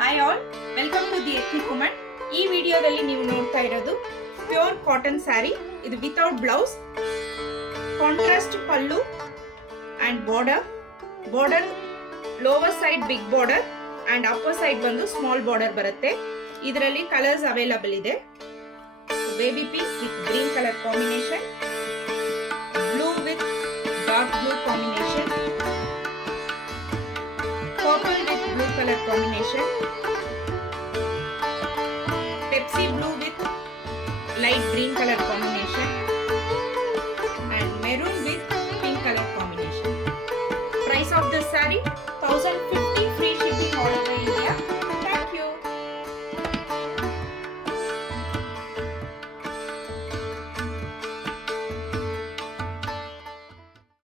Hi all, welcome to the ethnic woman. ಈ ವಿಡಿಯೋದಲ್ಲಿ ನೀವು ನೋಡ್ತಾ ಇರೋದು ಪ್ಯೂರ್ ಕಾಟನ್ ಸ್ಯಾರಿ. ಇದು without blouse, contrast pallu and border lower side big border and upper side ಬಂದು ಸ್ಮಾಲ್ ಬಾರ್ಡರ್ ಬರುತ್ತೆ. ಇದರಲ್ಲಿ ಕಲರ್ಸ್ ಅವೈಲಬಲ್ ಇದೆ. Baby pink with green colour combination, blue with dark blue combination, purple with blue color combination, Pepsi blue with light green color combination.